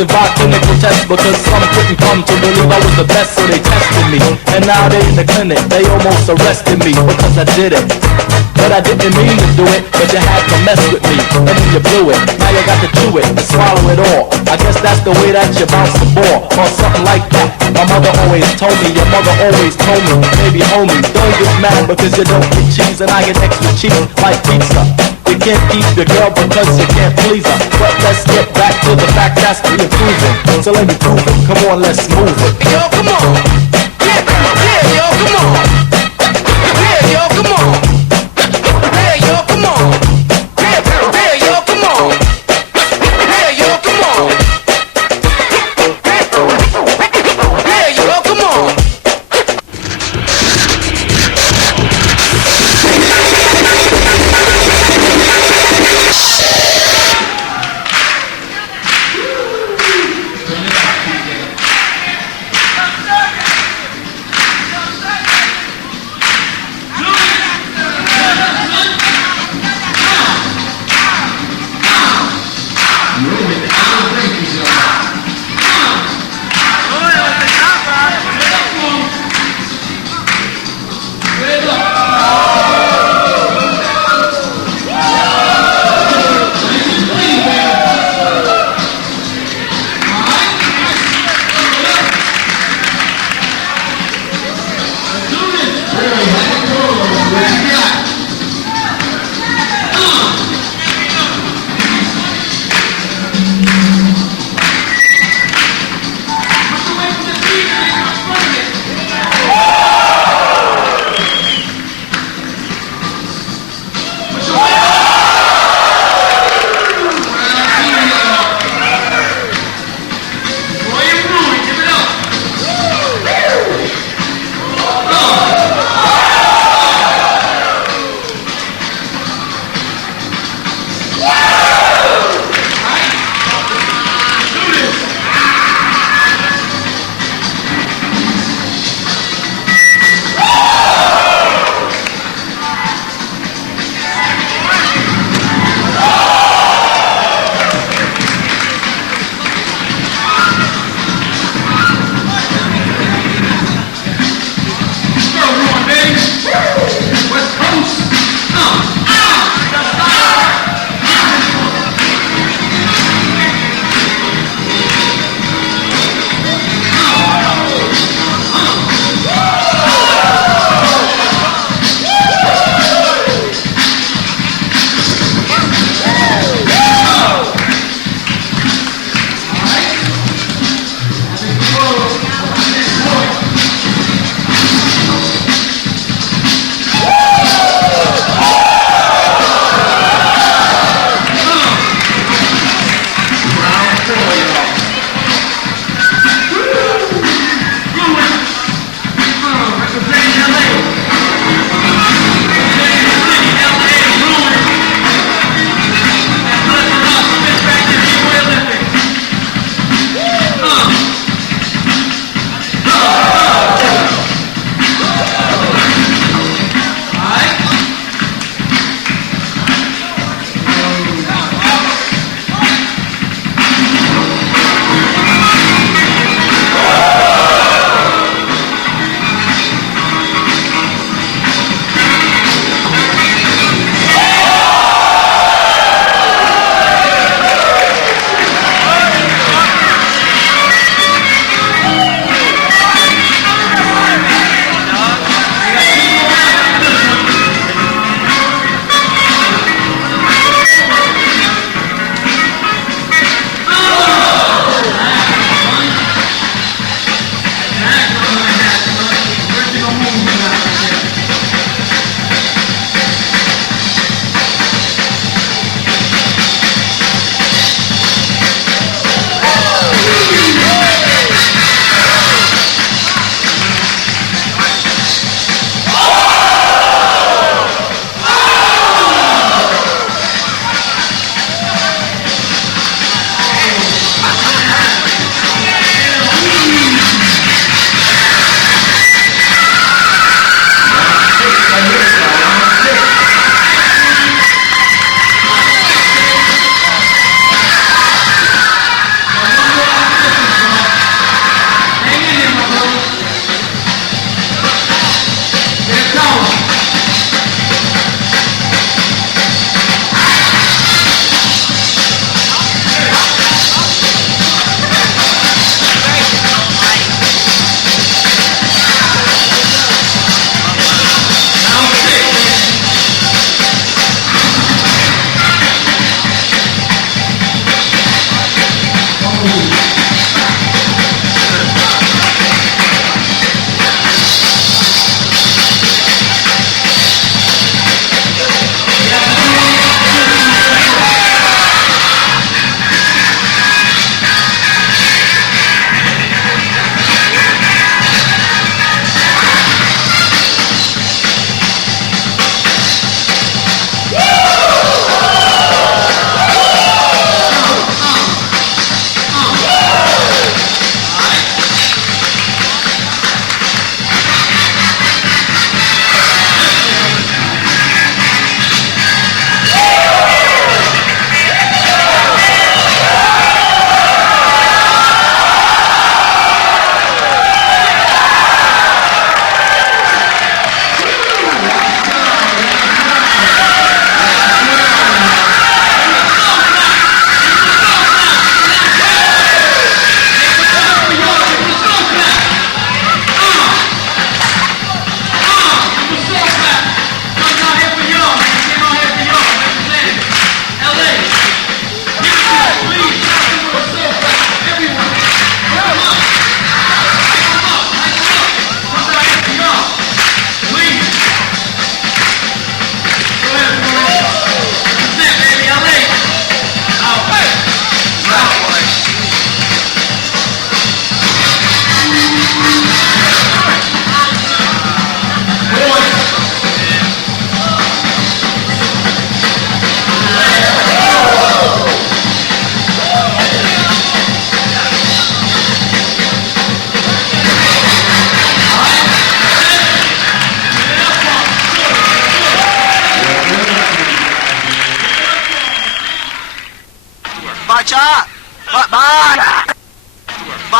the volcanical test because some couldn't come to believe I was the best, so they tested me. And now they in the clinic, they almost arrested me because I did it. But I didn't mean to do it, but you had to mess with me, and then you blew it. Now you got to chew it and swallow it all. I guess that's the way that you bounce the ball, or something like that. My mother always told me, your mother always told me, baby homie, don't get mad because you don't get cheese, and I get extra cheese like pizza. You can't keep your girl because you can't please her. But let's get back to the fact that's the improvement. So let me prove it, come on, let's move it. Yo, come on. Yeah, yo, come on. Yeah, yo, come on. Yeah, yo, come on. Yeah, yo, come on. Yeah, yo, come on. Yeah, yo, come on.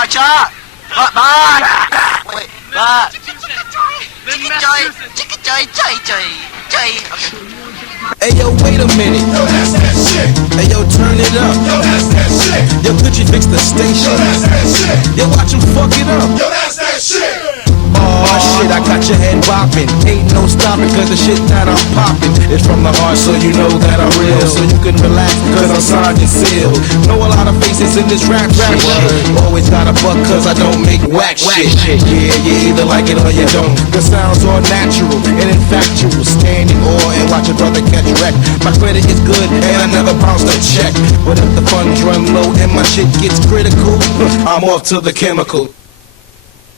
Archer! Bye! Wait, bye! Chicken joy. Okay. Hey yo, wait a minute. Yo, that's that shit. Hey yo, turn it up. Yo, that's that shit. Yo, could you fix the station? Yo, that's that shit. Yo, watch him fuck it up. Yo, that's that shit. Oh shit, I got your head bopping. Ain't no stopping, cause the shit that I'm popping is from the heart, so you know that I'm real. So you can relax, cause I'm Sergeant Seal. Know a lot of faces in this rap shit. Always got a buck, cause I don't make whack shit. Yeah, you either like it or you don't. The sounds are natural and infactual. Stand in awe and watch a brother catch wreck. My credit is good and I never bounce a check. But if the funds run low and my shit gets critical, I'm off to the chemical.